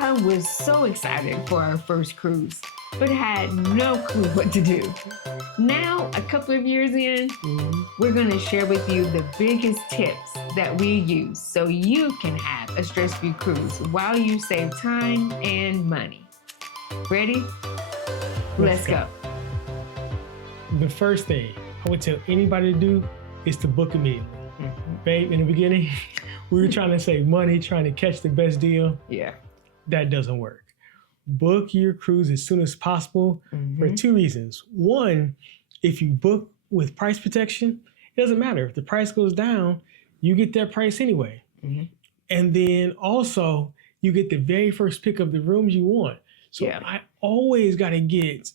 I was so excited for our first cruise, but had no clue what to do. Now, a couple of years in, we're going to share with you the biggest tips that we use so you can have a stress-free cruise while you save time and money. Ready? Let's go. The first thing I would tell anybody to do is to book immediately. Babe, in the beginning, we were trying to save money, trying to catch the best deal. Yeah. That doesn't work. Book your cruise as soon as possible for two reasons. One, if you book with price protection, it doesn't matter. If the price goes down, you get that price anyway. And then also, you get the very first pick of the rooms you want. So I always got to get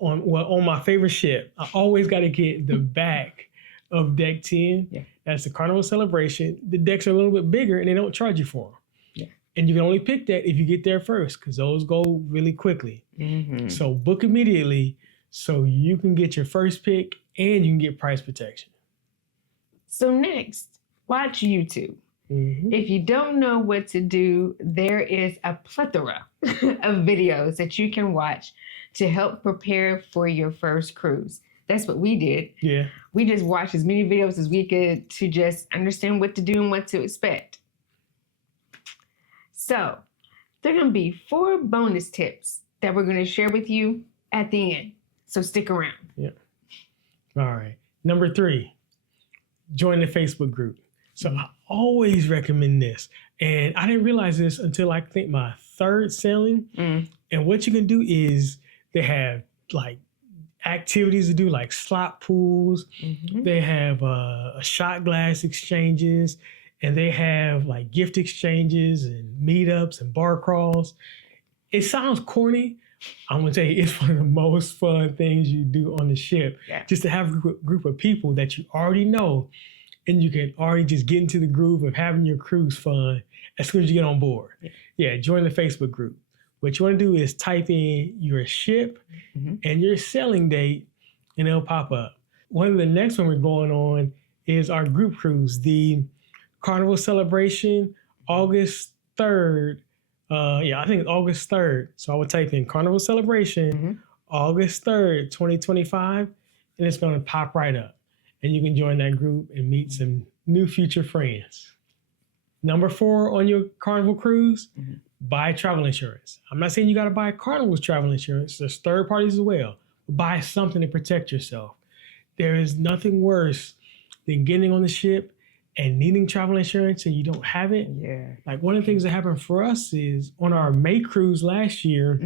on my favorite ship, I always got to get the back of deck 10. Yeah. That's the Carnival Celebration. The decks are a little bit bigger and they don't charge you for them. Yeah. And you can only pick that if you get there first because those go really quickly. So book immediately so you can get your first pick and you can get price protection. So next, watch YouTube. If you don't know what to do, there is a plethora of videos that you can watch to help prepare for your first cruise. That's what we did. Yeah. We just watched as many videos as we could to just understand what to do and what to expect. So there are going to be 4 bonus tips that we're going to share with you at the end. So stick around. Yeah. All right. Number 3, join the Facebook group. So I always recommend this. And I didn't realize this until I think my 3rd sailing. And what you can do is they have like activities to do like slot pools. They have shot glass exchanges, and they have like gift exchanges and meetups and bar crawls. It sounds corny. I'm gonna tell you, it's one of the most fun things you do on the ship. Just to have a group of people that you already know, and you can already just get into the groove of having your cruise fun as soon as you get on board. Join the Facebook group. What you want to do is type in your ship and your sailing date, and it'll pop up. One of the next one we're going on is our group cruise, the Carnival Celebration, August 3rd. I think it's August 3rd. So I would type in Carnival Celebration, August 3rd, 2025, and it's going to pop right up. And you can join that group and meet some new future friends. Number 4 on your Carnival cruise, buy travel insurance. I'm not saying you got to buy Carnival's travel insurance. There's third parties as well. Buy something to protect yourself. There is nothing worse than getting on the ship and needing travel insurance and you don't have it. Like one of the things that happened for us is on our May cruise last year,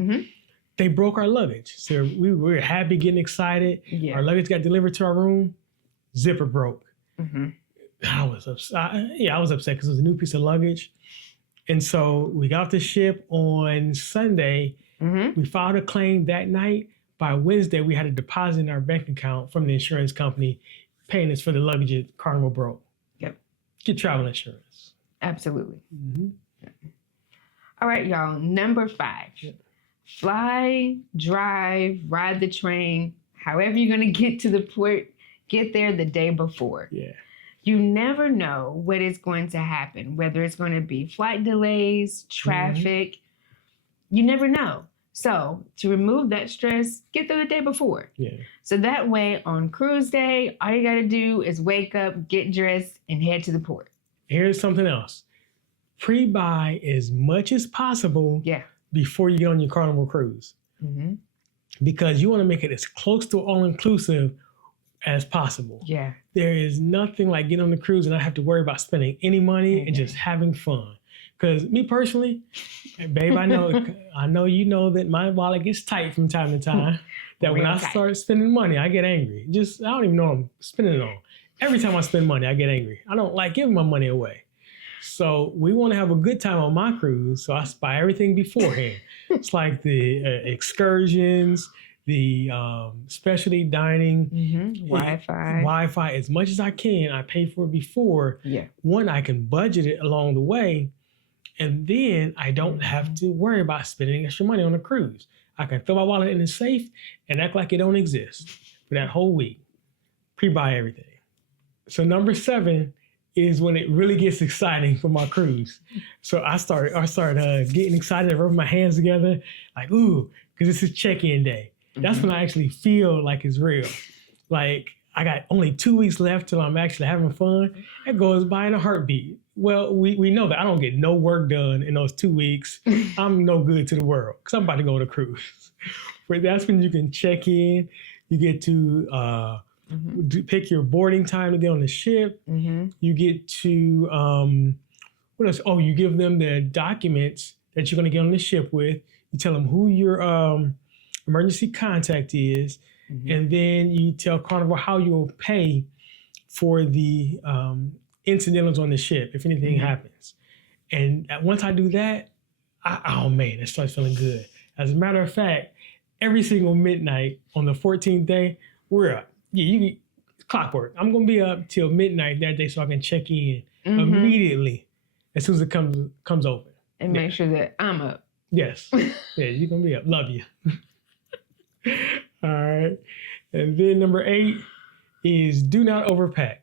they broke our luggage. So we were happy, getting excited. Our luggage got delivered to our room. Zipper broke. I was upset. I was upset because it was a new piece of luggage. And so we got off the ship on Sunday. We filed a claim that night. By Wednesday, we had a deposit in our bank account from the insurance company paying us for the luggage that Carnival broke. Get travel insurance. Absolutely. All right, y'all. Number 5. Fly, drive, ride the train. However you're going to get to the port, get there the day before. You never know what is going to happen, whether it's going to be flight delays, traffic. You never know. So to remove that stress, get there the day before. So that way on cruise day, all you got to do is wake up, get dressed, and head to the port. Here's something else. Pre-buy as much as possible before you get on your Carnival cruise. Because you want to make it as close to all-inclusive as possible. There is nothing like getting on the cruise and not have to worry about spending any money and just having fun. Because me personally, babe, I know you know that my wallet gets tight from time to time. That when I start spending money, I get angry. I don't even know what I'm spending it on. Every time I spend money, I get angry. I don't like giving my money away. So we want to have a good time on my cruise, so I buy everything beforehand. It's like the excursions, the specialty dining, Wi-Fi. As much as I can, I pay for it before. One, I can budget it along the way, and then I don't have to worry about spending extra money on a cruise. I can throw my wallet in the safe and act like it don't exist for that whole week. Pre-buy everything. So number 7 is when it really gets exciting for my cruise. So I start getting excited, rubbing my hands together, like, ooh, because this is check-in day. That's when I actually feel like it's real. Like, I got only 2 weeks left till I'm actually having fun. It goes by in a heartbeat. Well, we know that I don't get no work done in those 2 weeks. I'm no good to the world because I'm about to go on a cruise. But that's when you can check in. You get to pick your boarding time to get on the ship. You get to, what else? Oh, you give them the documents that you're going to get on the ship with. You tell them who your emergency contact is. And then you tell Carnival how you'll pay for the incidentals on the ship if anything happens. And once I do that, oh man, it starts feeling good. As a matter of fact, every single midnight on the 14th day, we're up. Yeah, clockwork. I'm going to be up till midnight that day so I can check in immediately as soon as it comes open. And make sure that I'm up. Yes. Yeah, you're going to be up. Love you. All right. And then number 8 is do not overpack.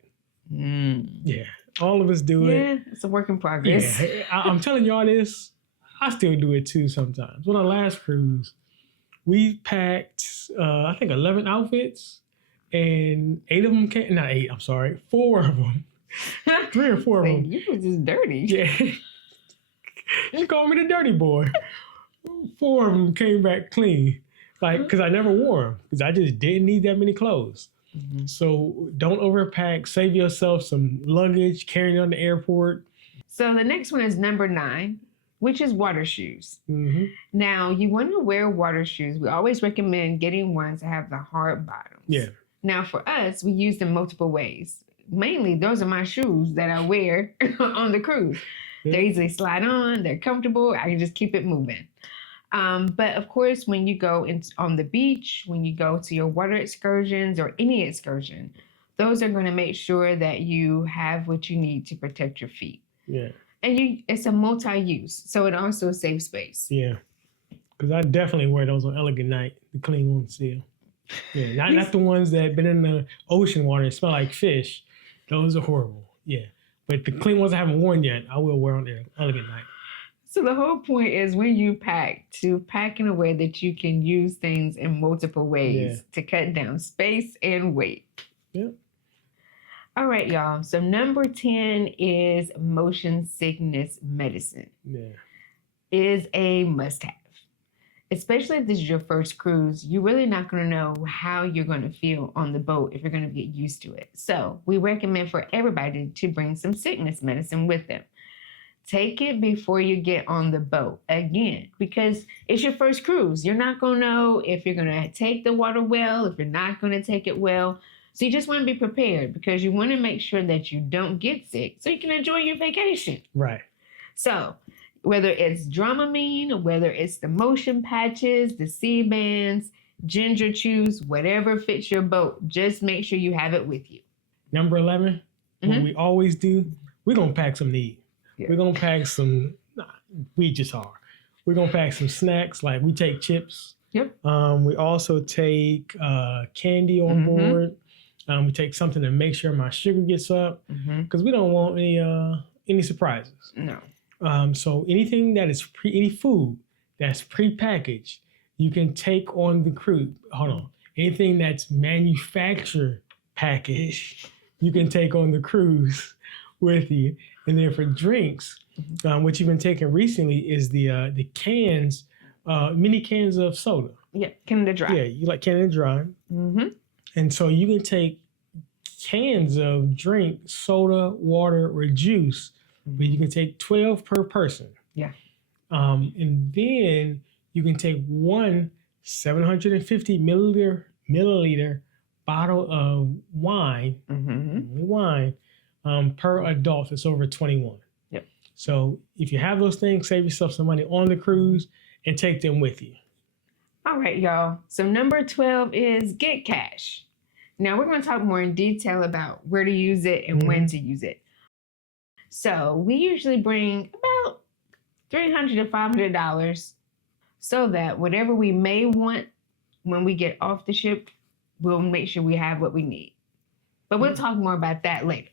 Yeah. All of us do it. Yeah, it's a work in progress. Yeah. I'm telling y'all this. I still do it too sometimes. On our last cruise, we packed, I think 11 outfits and 8 of them came, not 8, I'm sorry, 4 of them. 3 or 4 of them. You was just dirty. Yeah. You call me the dirty boy. 4 of them came back clean. Like, because I never wore them, because I just didn't need that many clothes. So don't overpack. Save yourself some luggage, carrying it on the airport. So the next one is number 9, which is water shoes. Now, you want to wear water shoes. We always recommend getting ones that have the hard bottoms. Yeah. Now, for us, we use them multiple ways. Mainly, those are my shoes that I wear on the cruise. Yeah. They're easily slide on. They're comfortable. I can just keep it moving. But of course, when you go on the beach, when you go to your water excursions or any excursion, those are going to make sure that you have what you need to protect your feet. Yeah. And it's a multi-use, so it also saves space. Yeah. Because I definitely wear those on Elegant Night, the clean ones still. Yeah, not the ones that have been in the ocean water and smell like fish. Those are horrible. Yeah. But the clean ones I haven't worn yet, I will wear on Elegant Night. So the whole point is when you pack, to pack in a way that you can use things in multiple ways to cut down space and weight. Yep. All right, y'all. So number 10 is motion sickness medicine. Yeah. Is a must-have. Especially if this is your first cruise, you're really not going to know how you're going to feel on the boat if you're going to get used to it. So we recommend for everybody to bring some sickness medicine with them. Take it before you get on the boat. Again, because it's your first cruise. You're not going to know if you're going to take the water well, if you're not going to take it well. So you just want to be prepared because you want to make sure that you don't get sick so you can enjoy your vacation. Right. So whether it's Dramamine, whether it's the motion patches, the sea bands, ginger chews, whatever fits your boat, just make sure you have it with you. Number 11, what we always do, we're going to pack some to eat. Yeah. We're going to pack some, we just are. We're going to pack some snacks, like we take chips. Yep. We also take candy on board. We take something to make sure my sugar gets up because we don't want any surprises. No. So anything that is any food that's prepackaged, you can take on the cruise. Hold on. Anything that's manufactured packaged, you can take on the cruise with you. And then for drinks, what you've been taking recently is the cans, mini cans of soda. Yeah, Canada Dry. Yeah, you like Canada Dry. And so you can take cans of drink, soda, water, or juice, but you can take 12 per person. Yeah. And then you can take one 750 milliliter bottle of wine, only wine, per adult that's over 21. Yep. So if you have those things, save yourself some money on the cruise and take them with you. All right, y'all. So number 12 is get cash. Now we're going to talk more in detail about where to use it and when to use it. So we usually bring about $300 to $500 so that whatever we may want when we get off the ship, we'll make sure we have what we need. But we'll talk more about that later.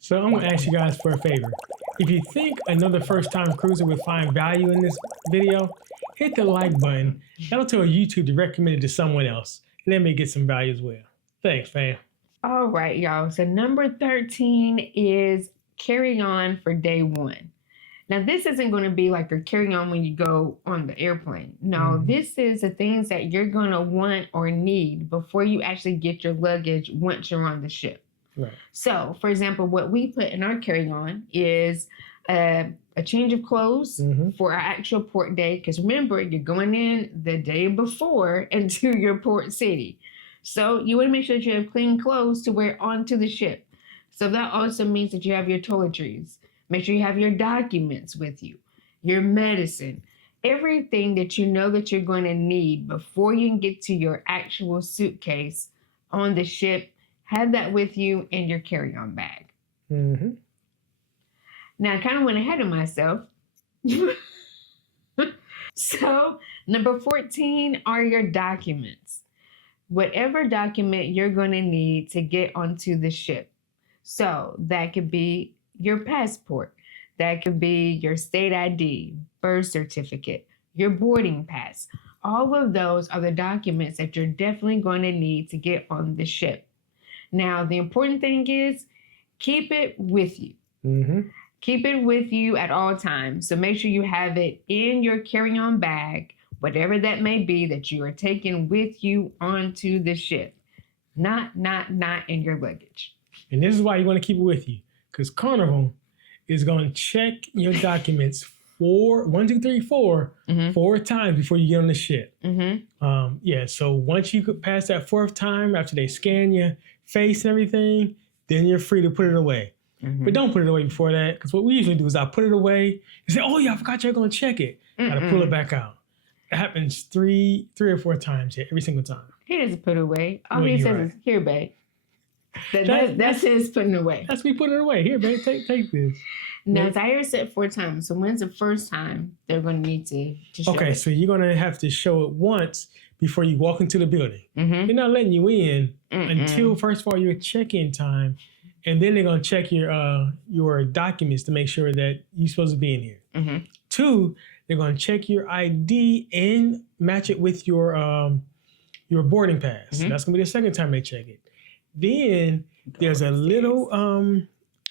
So I'm gonna ask you guys for a favor. If you think another first-time cruiser would find value in this video, hit the like button. That'll tell YouTube to recommend it to someone else, and they may get some value as well. Thanks, fam. All right, y'all. So number 13 is carry on for day one. Now, this isn't going to be like you're carrying on when you go on the airplane. No, this is the things that you're going to want or need before you actually get your luggage once you're on the ship. Right. So, for example, what we put in our carry-on is a change of clothes for our actual port day. Because remember, you're going in the day before into your port city. So you want to make sure that you have clean clothes to wear onto the ship. So that also means that you have your toiletries. Make sure you have your documents with you, your medicine, everything that you know that you're going to need before you can get to your actual suitcase on the ship. Have that with you in your carry-on bag. Now, I kind of went ahead of myself. So, number 14 are your documents. Whatever document you're going to need to get onto the ship. So, that could be your passport. That could be your state ID, birth certificate, your boarding pass. All of those are the documents that you're definitely going to need to get on the ship. Now, the important thing is keep it with you. Keep it with you at all times. So make sure you have it in your carry-on bag, whatever that may be that you are taking with you onto the ship. Not in your luggage. And this is why you want to keep it with you. Because Carnival is going to check your documents four times before you get on the ship. So once you could pass that fourth time, after they scan your face and everything, then you're free to put it away. But don't put it away before that, because what we usually do is I put it away and say, oh yeah, I forgot you're going to check it. Gotta pull it back out. It happens three or four times every single time. He doesn't put it away. All he says is, here, babe. That's his putting it away. That's me putting it away. Here, babe, take this. Now, Zaire said 4 times. So when's the first time they're going to need to show it? Okay, so you're going to have to show it once before you walk into the building. They're not letting you in until, first of all, your check-in time. And then they're going to check your documents to make sure that you're supposed to be in here. 2, they're going to check your ID and match it with your boarding pass. That's going to be the second time they check it. Then there's a little,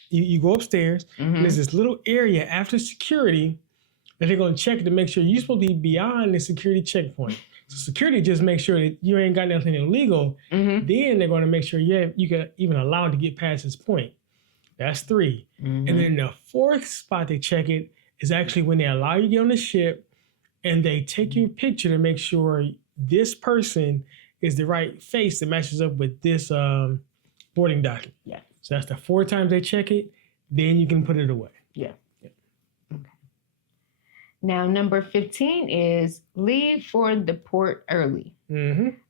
you go upstairs, and there's this little area after security that they're going to check to make sure you're supposed to be beyond the security checkpoint. So security just make sure that you ain't got nothing illegal. Then they're going to make sure you can even allowed to get past this point. That's 3. And then the 4th spot they check it is actually when they allow you to get on the ship and they take your picture to make sure this person is the right face that matches up with this boarding document. Yeah. So that's the 4 times they check it. Then you can put it away. Yeah. Okay. Now, number 15 is leave for the port early.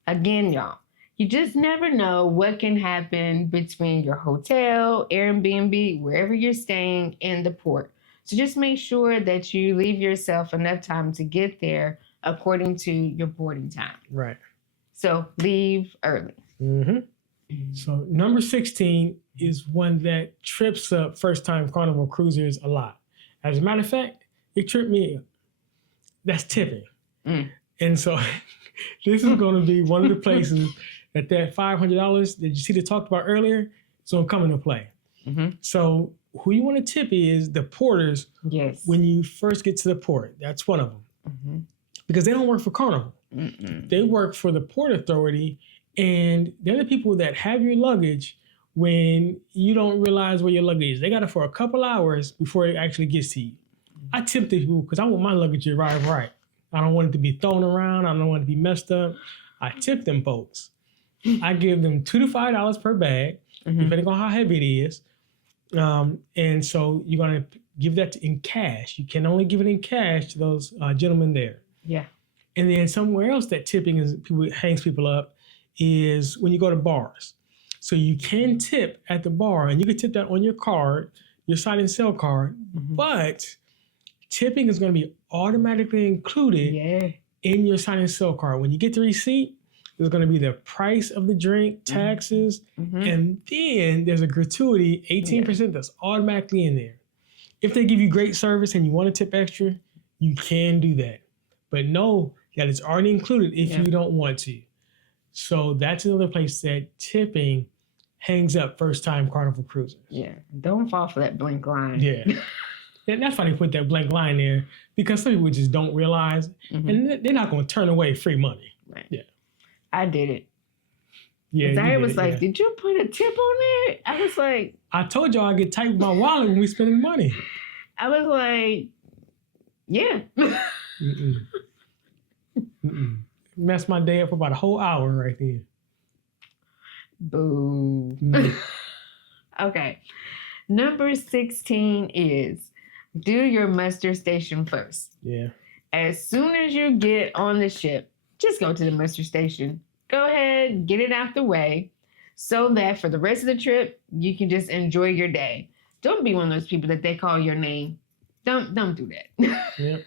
Again, y'all, you just never know what can happen between your hotel, Airbnb, wherever you're staying in the port. So just make sure that you leave yourself enough time to get there according to your boarding time. Right. So leave early. So number 16 is one that trips up first-time Carnival cruisers a lot. As a matter of fact, it tripped me up. That's tipping. And so this is going to be one of the places that $500 that you see that talked about earlier is going to come into play. So who you want to tip is the porters when you first get to the port. That's one of them. Because they don't work for Carnival. They work for the Port Authority, and they're the people that have your luggage when you don't realize where your luggage is. They got it for a couple hours before it actually gets to you. I tip these people because I want my luggage to arrive right. I don't want it to be thrown around. I don't want it to be messed up. I tip them folks. I give them $2 to $5 per bag, depending on how heavy it is. And so you're going to give that in cash. You can only give it in cash to those gentlemen there. Yeah. And then somewhere else that tipping hangs people up is when you go to bars. So you can tip at the bar, and you can tip that on your card, your sign and sell card, but tipping is going to be automatically included in your sign and sell card. When you get the receipt, There's going to be the price of the drink, taxes, and then there's a gratuity, 18% that's automatically in there. If they give you great service and you want to tip extra, you can do that. But know that it's already included if you don't want to. So that's another place that tipping hangs up first-time Carnival cruisers. Yeah, don't fall for that blank line. Yeah. And that's why they put that blank line there, because some people just don't realize, and they're not going to turn away free money. Right. Yeah. I did it. Yeah. Zaire was like, did you put a tip on there? I was like, I told y'all I get tight with my wallet when we spending money. I was like, yeah. Messed my day up for about a whole hour right there. Boo. Okay. Number 16 is do your muster station first. Yeah. As soon as you get on the ship, just go to the muster station. Go ahead, get it out the way so that for the rest of the trip, you can just enjoy your day. Don't be one of those people that they call your name. Don't do that. Yep.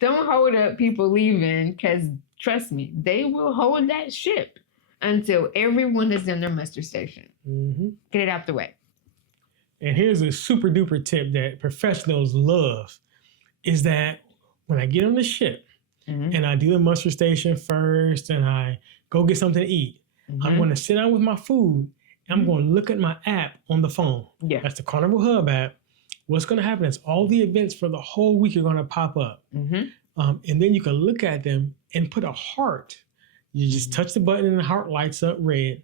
Don't hold up people leaving, because trust me, they will hold that ship until everyone is in their muster station. Get it out the way. And here's a super duper tip that professionals love, is that when I get on the ship and I do the muster station first and I go get something to eat, I'm going to sit down with my food and I'm going to look at my app on the phone. Yeah. That's the Carnival Hub app. What's going to happen is all the events for the whole week are going to pop up. And then you can look at them and put a heart. You just touch the button and the heart lights up red.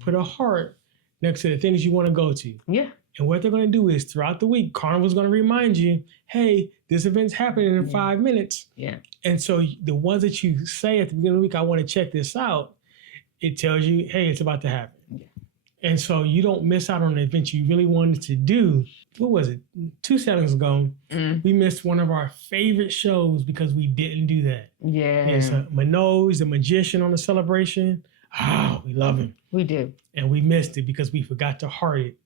Put a heart next to the things you want to go to. Yeah. And what they're going to do is throughout the week, Carnival's going to remind you, hey, this event's happening in 5 minutes. Yeah. And so the ones that you say at the beginning of the week, I want to check this out, it tells you, hey, it's about to happen. Yeah. And so you don't miss out on an event you really wanted to do. What was it? 2 sailings ago, we missed one of our favorite shows because we didn't do that. Yeah. It's Minogue's, the magician on the celebration. Oh, we love him. We do. And we missed it because we forgot to heart it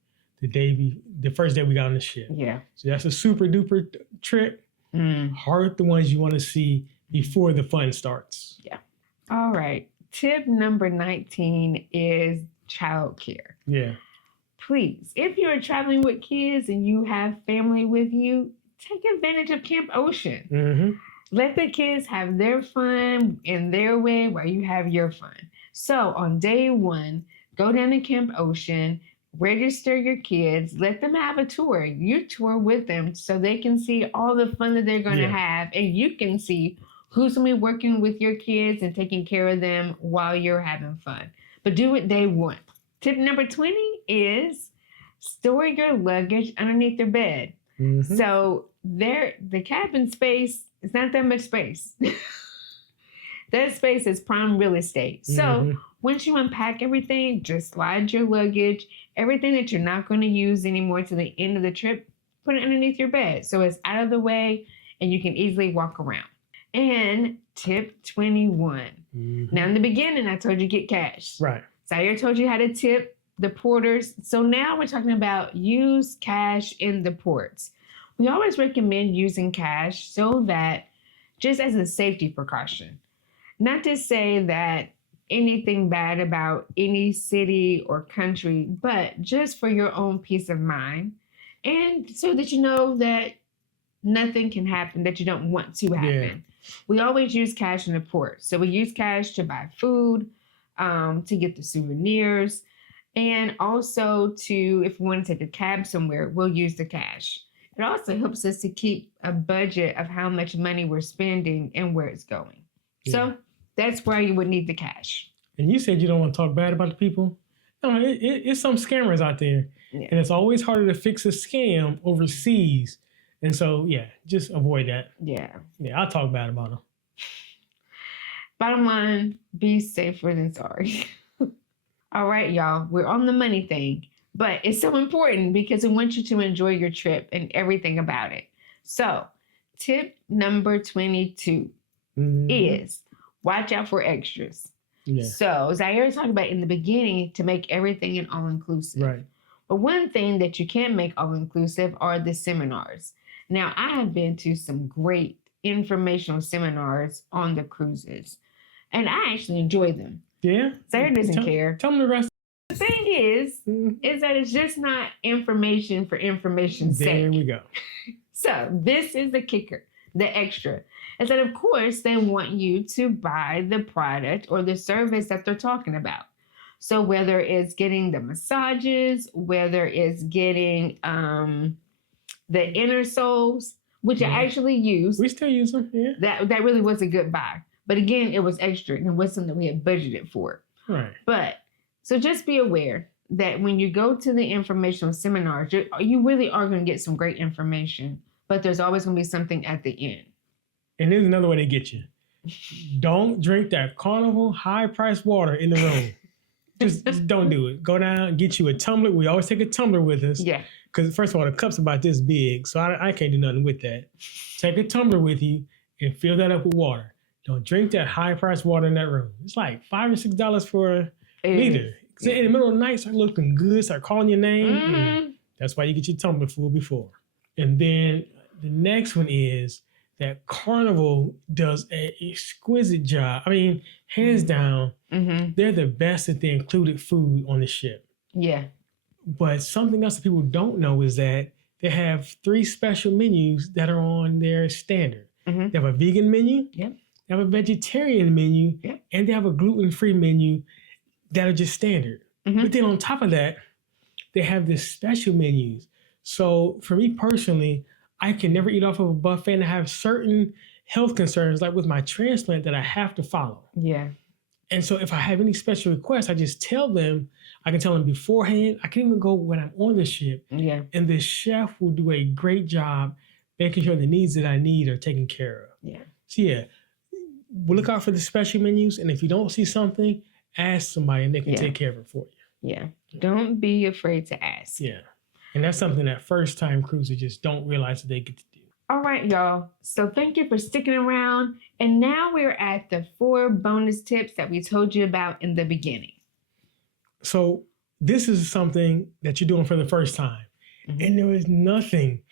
the first day we got on the ship. Yeah. So that's a super duper trick. Heart the ones you want to see before the fun starts. Yeah. All right. Tip number 19 is childcare. Yeah. Please, if you're traveling with kids and you have family with you, take advantage of Camp Ocean. Let the kids have their fun in their way while you have your fun. So on day 1, go down to Camp Ocean, register your kids, let them have a tour. You tour with them so they can see all the fun that they're going to have, and you can see who's going to be working with your kids and taking care of them while you're having fun. But do it day 1. Tip number 20 is store your luggage underneath their bed. So the cabin space is not that much space. That space is prime real estate. So once you unpack everything, just slide your luggage, everything that you're not going to use anymore to the end of the trip, put it underneath your bed so it's out of the way and you can easily walk around. And tip 21. Now in the beginning, I told you get cash. Right. Zaire told you how to tip the porters. So now we're talking about use cash in the ports. We always recommend using cash so that just as a safety precaution, not to say that anything bad about any city or country, but just for your own peace of mind. And so that you know that nothing can happen that you don't want to happen. Yeah. We always use cash in the port. So we use cash to buy food, to get the souvenirs, and also if we want to take a cab somewhere, we'll use the cash. It also helps us to keep a budget of how much money we're spending and where it's going. Yeah. So that's why you would need the cash. And you said you don't want to talk bad about the people. No, it's some scammers out there. Yeah. And it's always harder to fix a scam overseas. And so, yeah, just avoid that. Yeah. Yeah, I'll talk bad about them. Bottom line, be safer than sorry. All right, y'all, we're on the money thing, but it's so important because we want you to enjoy your trip and everything about it. So tip number 22 is watch out for extras. Yeah. So Zaire talked about in the beginning to make everything an all-inclusive. Right. But one thing that you can't make all-inclusive are the seminars. Now, I have been to some great informational seminars on the cruises, and I actually enjoy them. Yeah. Sarah doesn't care. Tell them the rest. The thing is that it's just not information for information's sake. There we go. So this is the kicker, the extra. Is that, of course, they want you to buy the product or the service that they're talking about. So whether it's getting the massages, whether it's getting the inner soles, which I actually use. We still use them, yeah. That really was a good buy. But again, it was extra and it wasn't something that we had budgeted for. Right. But so just be aware that when you go to the informational seminars, you really are going to get some great information, but there's always going to be something at the end. And there's another way to get you. Don't drink that Carnival high-priced water in the room. Just don't do it. Go down and get you a tumbler. We always take a tumbler with us. Yeah. Because first of all, the cup's about this big, so I can't do nothing with that. Take a tumbler with you and fill that up with water. Don't drink that high-priced water in that room. It's like $5 or $6 for a liter. Yeah. In the middle of the night, start looking good, start calling your name. That's why you get your tumbler full before. And then the next one is that Carnival does an exquisite job. I mean, hands down, they're the best at the included food on the ship. Yeah. But something else that people don't know is that they have 3 special menus that are on their standard. They have a vegan menu, they have a vegetarian menu, and they have a gluten-free menu that are just standard. But then on top of that, they have the special menus. So for me personally, I can never eat off of a buffet, and I have certain health concerns, like with my transplant, that I have to follow. Yeah. And so if I have any special requests, I just tell them. I can tell them beforehand. I can even go when I'm on the ship. Yeah. And the chef will do a great job making sure the needs that I need are taken care of. Yeah. So yeah, we'll look out for the special menus. And if you don't see something, ask somebody and they can take care of it for you. Yeah. Don't be afraid to ask. Yeah. And that's something that first-time cruisers just don't realize that they get to do. All right, y'all. So thank you for sticking around. And now we're at the 4 bonus tips that we told you about in the beginning. So this is something that you're doing for the first time. And there is nothing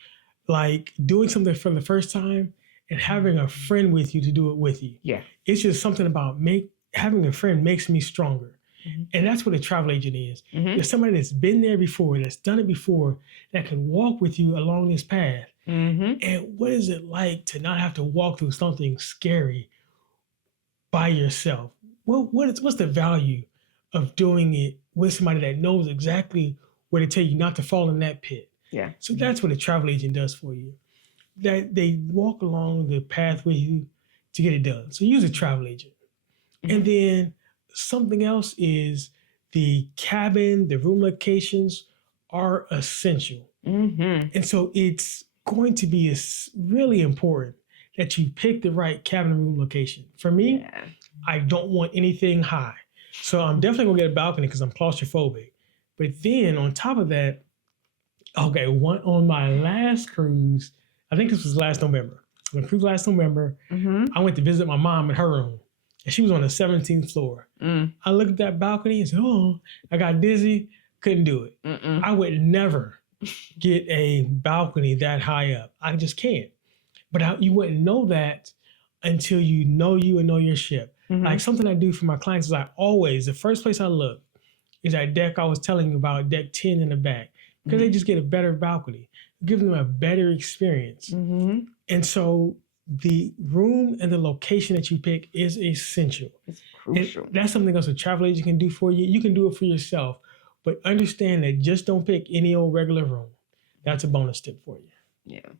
like doing something for the first time and having a friend with you to do it with you. Yeah. It's just something about having a friend makes me stronger. And that's what a travel agent is. There's somebody that's been there before, that's done it before, that can walk with you along this path. And what is it like to not have to walk through something scary by yourself? What's the value of doing it with somebody that knows exactly where to tell you not to fall in that pit? Yeah. So that's what a travel agent does for you. That they walk along the path with you to get it done. So use a travel agent. And then something else is the cabin, the room locations are essential. And so it's going to be really important that you pick the right cabin and room location. For me, I don't want anything high. So I'm definitely gonna get a balcony because I'm claustrophobic. But then on top of that, on my last cruise, I think this was last November. On a cruise last November, I went to visit my mom in her room. And she was on the 17th floor. I looked at that balcony and said, I got dizzy, couldn't do it. I would never get a balcony that high up. I just can't. But you wouldn't know that until you know you and know your ship. Like something I do for my clients is the first place I look is that deck I was telling you about, deck 10 in the back, because they just get a better balcony, give them a better experience. And so the room and the location that you pick is essential. It's crucial. And that's something else a travel agent can do for you. You can do it for yourself, but understand that just don't pick any old regular room. That's a bonus tip for you. Yeah.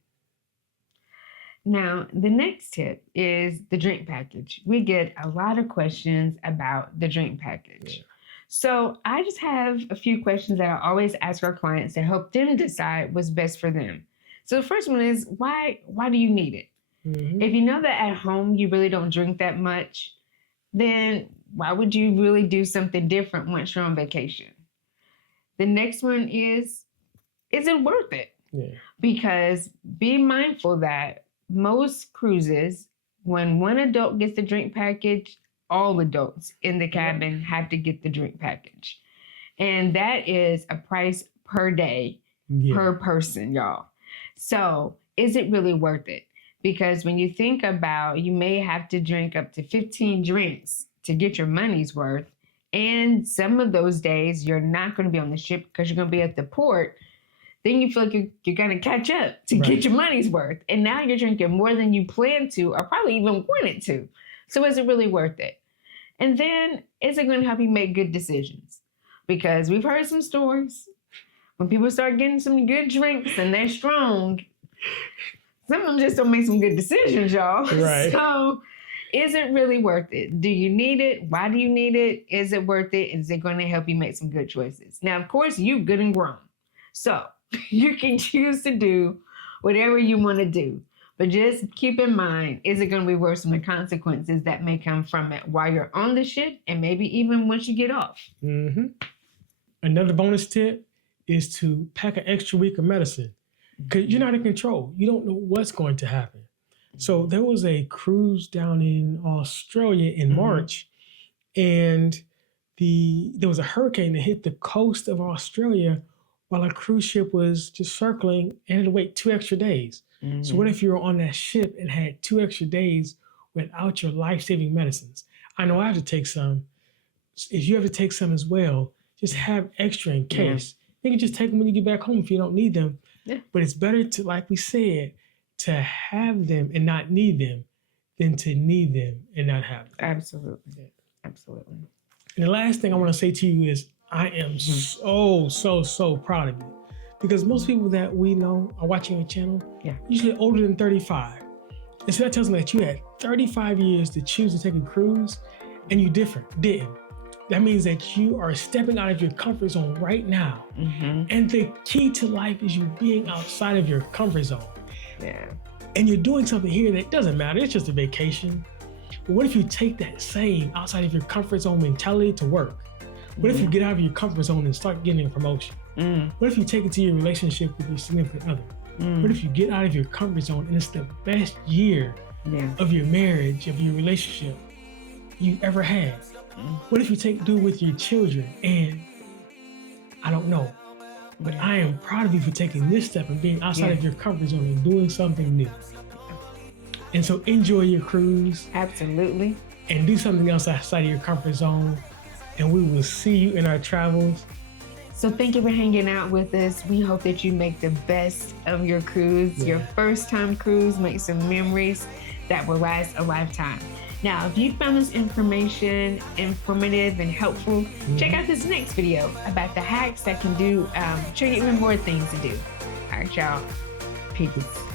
Now, the next tip is the drink package. We get a lot of questions about the drink package. So I just have a few questions that I always ask our clients to help them decide what's best for them. So the first one is, why do you need it? If you know that at home you really don't drink that much, then why would you really do something different once you're on vacation? The next one is it worth it? Because be mindful that most cruises, when one adult gets the drink package, all adults in the cabin have to get the drink package. And that is a price per day, per person, y'all. So is it really worth it? Because when you think about, you may have to drink up to 15 drinks to get your money's worth. and some of those days you're not going to be on the ship because you're going to be at the port, then you feel like you're going to catch up to get your money's worth. And now you're drinking more than you planned to or probably even wanted to. So is it really worth it? And then is it going to help you make good decisions? Because we've heard some stories when people start getting some good drinks and they're strong, some of them just don't make some good decisions, y'all. Right. So is it really worth it? Do you need it? Why do you need it? Is it worth it? Is it going to help you make some good choices? Now, of course, you're good and grown. So you can choose to do whatever you want to do. But just keep in mind, is it going to be worth some of the consequences that may come from it while you're on the ship and maybe even once you get off? Mm-hmm. Another bonus tip is to pack an extra week of medicine because you're not in control. You don't know what's going to happen. So there was a cruise down in Australia in March, and there was a hurricane that hit the coast of Australia while a cruise ship was just circling and had to wait 2 extra days. So what if you were on that ship and had 2 extra days without your life-saving medicines? I know I have to take some. If you have to take some as well, just have extra in case. You can just take them when you get back home if you don't need them. Yeah. But it's better to, like we said, to have them and not need them than to need them and not have them. Absolutely. Absolutely. And the last thing I want to say to you is I am so proud of you. Because most people that we know are watching your channel, usually older than 35. And so that tells me that you had 35 years to choose to take a cruise and you didn't. That means that you are stepping out of your comfort zone right now. And the key to life is you being outside of your comfort zone. Yeah. And you're doing something here that doesn't matter. It's just a vacation. But what if you take that same outside of your comfort zone mentality to work? What if you get out of your comfort zone and start getting a promotion? What if you take it to your relationship with your significant other? What if you get out of your comfort zone and it's the best year of your marriage, of your relationship you ever had? What if you do it with your children? And I don't know, but I am proud of you for taking this step and being outside of your comfort zone and doing something new. And so enjoy your cruise. Absolutely. And do something else outside of your comfort zone. And we will see you in our travels. So thank you for hanging out with us. We hope that you make the best of your cruise, your first time cruise, make some memories that will last a lifetime. Now, if you found this information informative and helpful, check out this next video about the hacks that can show you even more things to do. All right, y'all. Peace.